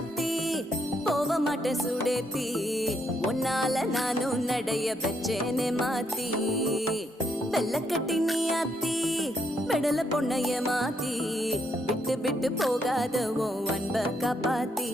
ஆத்தி போக மாட்டேன் சுடேத்தி உன்னால நானும் நடைய வச்சேனே மாத்தி வெள்ளக்கட்டி நீ ஆத்தி பெடல பொண்ணைய மாத்தி விட்டு விட்டு போகாத உன் அன்ப காப்பாத்தி